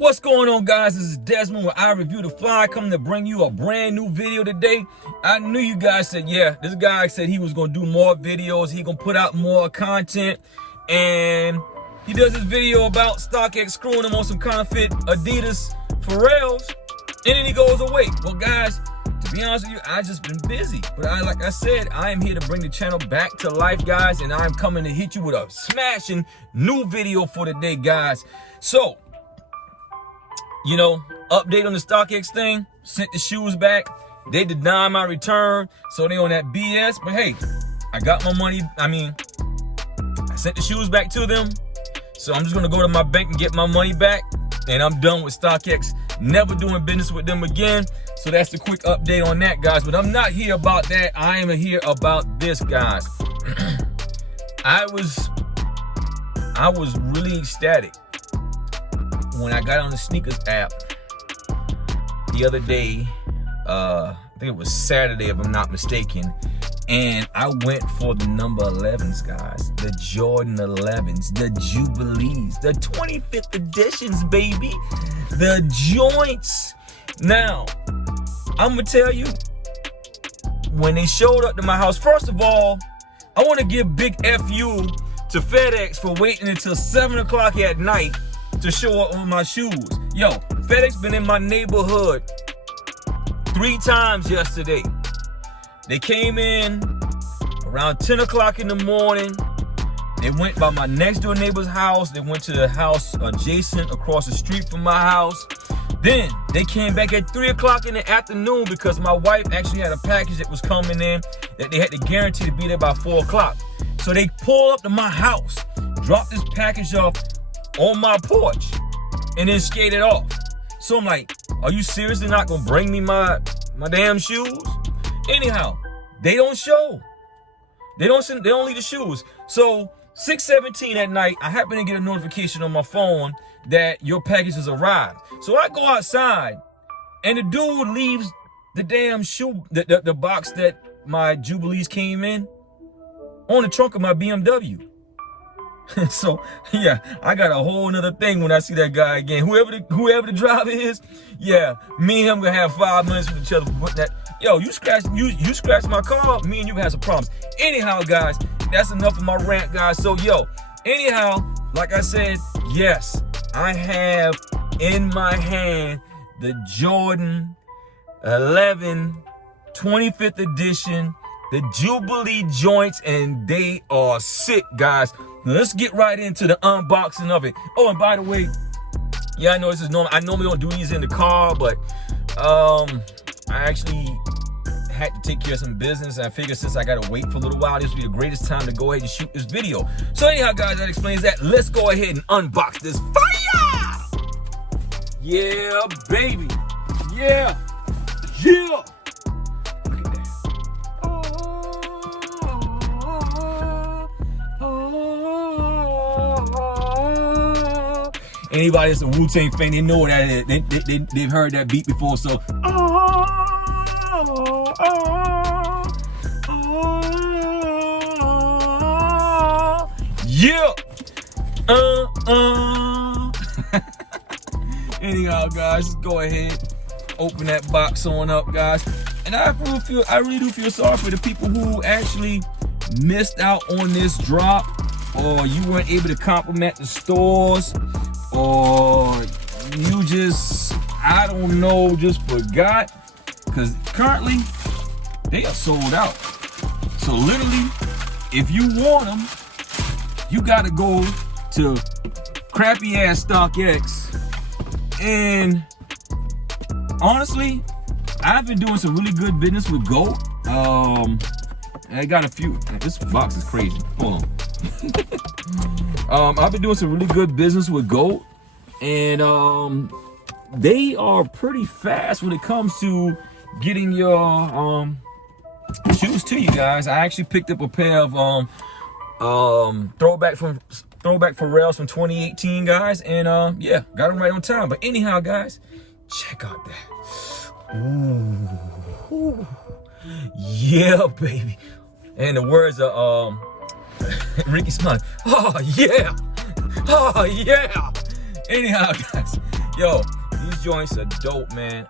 What's going on, guys? This is Desmond with Beautify, coming to bring you a brand new video today. I knew you guys said, yeah, this guy said he was going to do more videos. He going to put out more content. And he does this video about StockX screwing him on some counterfeit Adidas Pharrells. And then he goes away. Well, guys, to be honest with you, I just been busy. But like I said, I am here to bring the channel back to life, guys. And I'm coming to hit you with a smashing new video for today, guys. So, you know, update on the StockX thing, sent the shoes back. They denied my return, so they on that BS. But hey, I got my money. I sent the shoes back to them. So I'm just gonna go to my bank and get my money back. And I'm done with StockX. Never doing business with them again. So that's the quick update on that, guys. But I'm not here about that. I am here about this, guys. I was really ecstatic when I got on the sneakers app the other day. I think it was Saturday, if I'm not mistaken, and I went for the number 11s, guys. The Jordan 11s, the Jubilees, the 25th editions, baby. The joints. Now, I'm gonna tell you, when they showed up to my house, first of all, I want to give big FU to FedEx for waiting until 7 o'clock at night to show up with my shoes. Yo, FedEx been in my neighborhood 3 times yesterday. They came in around 10 o'clock in the morning. They went by my next door neighbor's house. They went to the house adjacent across the street from my house. Then they came back at 3 o'clock in the afternoon because my wife actually had a package that was coming in that they had to guarantee to be there by 4 o'clock. So they pulled up to my house, dropped this package off on my porch, and then skated off. So I'm like, are you seriously not gonna bring me my damn shoes? Anyhow, they don't show. They don't leave the shoes. So 6:17 at night, I happen to get a notification on my phone that your package has arrived. So I go outside, and the dude leaves the damn shoe, the box that my Jubilees came in, on the trunk of my BMW. So yeah, I got a whole nother thing when I see that guy again. Whoever the driver is, yeah, me and him gonna have 5 minutes with each other for putting that. Yo, you scratch my car, me and you have some problems. Anyhow, guys, that's enough of my rant, guys. So yo, anyhow, like I said, yes, I have in my hand the Jordan 11 25th edition, the Jubilee joints, and they are sick, guys. Now let's get right into the unboxing of it. Oh, and by the way, yeah, I know this is normal. I normally don't do these in the car, but I actually had to take care of some business, and I figured since I gotta wait for a little while, this would be the greatest time to go ahead and shoot this video. So anyhow, guys, that explains that. Let's go ahead and unbox this fire! Yeah, baby. Yeah. Yeah. Anybody that's a Wu-Tang fan, they know what that is. They've heard that beat before, so. Yeah. Anyhow, guys, let's go ahead, open that box on up, guys. And I really do feel sorry for the people who actually missed out on this drop, or you weren't able to compliment the stores, or you just, I don't know, just forgot, because currently they are sold out. So literally, if you want them, you gotta go to crappy ass StockX. And honestly, I've been doing some really good business with GOAT. I got a few. This box is crazy. Hold on. I've been doing some really good business with GOAT, and they are pretty fast when it comes to getting your shoes to you guys. I actually picked up a pair of throwback Pharrells from 2018, guys, and yeah, got them right on time. But anyhow, guys, check out that. Ooh. Yeah, baby. And the words are Ricky Smiley. Oh yeah. Oh yeah. Anyhow, guys, Yo, these joints are dope, man.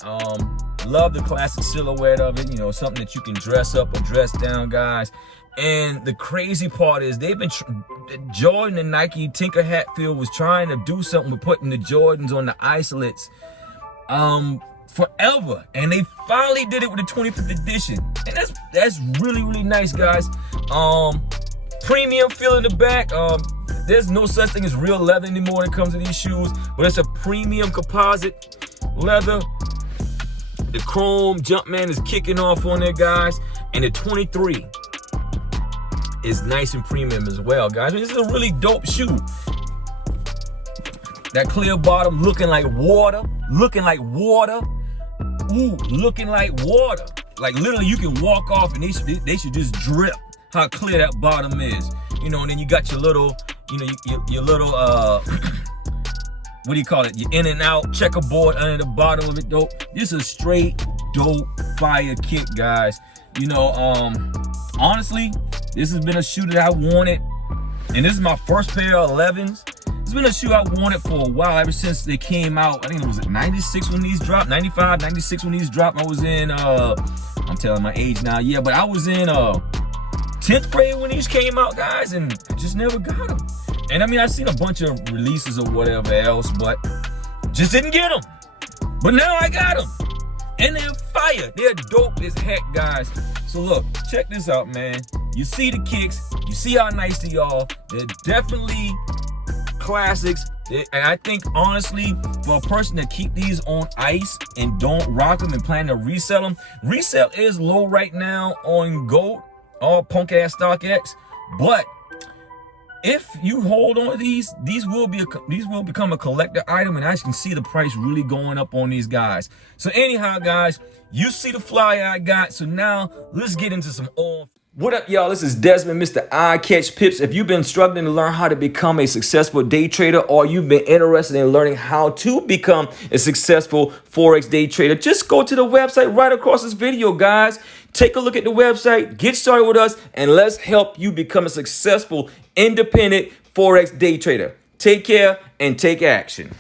Love the classic silhouette of it. You know, something that you can dress up or dress down, guys. And the crazy part is they've been Jordan and Nike, Tinker Hatfield was trying to do something with putting the Jordans on the isolates forever, and they finally did it with the 25th edition, and that's really, really nice, guys. Premium feel in the back. There's no such thing as real leather anymore when it comes to these shoes, but it's a premium composite leather. The chrome Jumpman is kicking off on there, guys, and the 23 is nice and premium as well, guys. This is a really dope shoe. That clear bottom looking like water, looking like water. Ooh, looking like water. Like literally you can walk off and they should just drip how clear that bottom is. You know, and then you got your little, you know, your little, what do you call it? Your in and out checkerboard under the bottom of it, dope. This is straight dope fire kick, guys. You know, honestly, this has been a shoe that I wanted, and this is my first pair of 11s. It's been a shoe I wanted for a while, ever since they came out. I think it was 96 when these dropped, 95, 96 when these dropped. I was in, I'm telling my age now, yeah, but I was in 10th grade when these came out, guys, and I just never got them. And I mean, I've seen a bunch of releases or whatever else, but just didn't get them. But now I got them, and they're fire. They're dope as heck, guys. So look, check this out, man. You see the kicks, you see how nice they are. They're definitely classics. And I think, honestly, for a person to keep these on ice and don't rock them and plan to resell them, resale is low right now on GOAT, all punk ass StockX. But if you hold on to these will become a collector item, and I can see the price really going up on these guys. So anyhow, guys, you see the flyer I got. So now let's get into some on. What up, y'all? This is Desmond, Mr. Eye Catch Pips. If you've been struggling to learn how to become a successful day trader, or you've been interested in learning how to become a successful Forex day trader, just go to the website right across this video, guys. Take a look at the website, get started with us, and let's help you become a successful, independent Forex day trader. Take care and take action.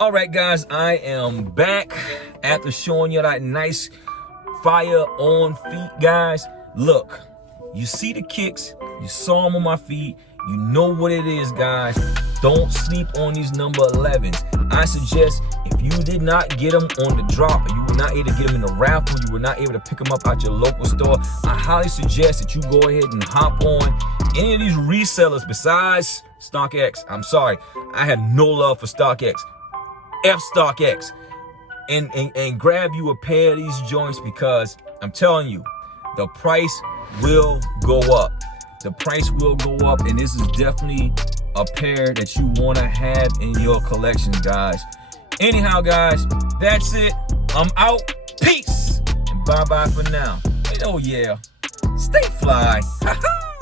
All right, guys, I am back after showing you that nice fire on feet, guys. Look, you see the kicks, you saw them on my feet, you know what it is, guys. Don't sleep on these number 11s. I suggest if you did not get them on the drop, or you were not able to get them in the raffle, you were not able to pick them up at your local store, I highly suggest that you go ahead and hop on any of these resellers besides StockX. I'm sorry, I have no love for StockX. F StockX, and grab you a pair of these joints, because I'm telling you, the price will go up. The price will go up, and this is definitely a pair that you want to have in your collection, guys. Anyhow, guys, that's it. I'm out. Peace, and bye-bye for now. And oh yeah, stay fly.